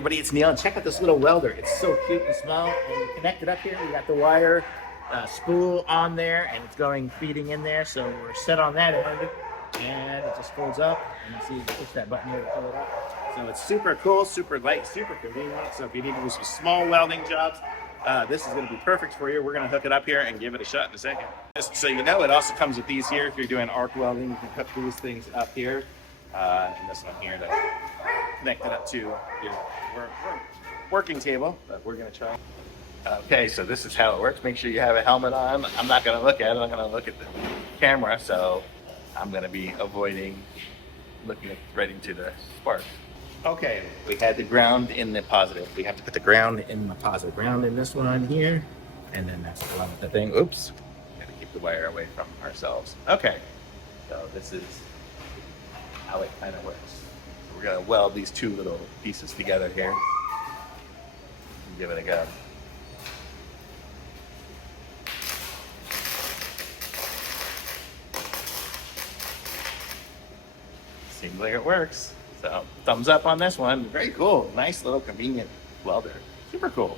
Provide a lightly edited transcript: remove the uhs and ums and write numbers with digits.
everybody, it's Neil, and check out this little welder. It's so cute and small, and you connect it up here. You got the wire spool on there, and it's feeding in there. So we're set on that end, and it just folds up, and you see you push that button here to pull it up. So it's super cool, super light, super convenient. So if you need to do some small welding jobs, this is going to be perfect for you. We're going to hook it up here and give it a shot in a second. Just so you know, it also comes with these here. If you're doing arc welding, you can hook these things up here, and this one here to connect it up to your working table. But we're going to try. Okay, so this is how it works. Make sure you have a helmet on. I'm not going to look at it. I'm going to look at the camera, so I'm going to be avoiding looking right into the spark. Okay, we had the ground in the positive. We have to put the ground in the positive. Ground in this one here, and then that's the one with the thing. Oops, gotta keep the wire away from ourselves. Okay, so this is how it kind of works. So we're gonna weld these two little pieces together here and give it a go. Seems like it works. So thumbs up on this one. Very cool. Nice little convenient welder. Super cool.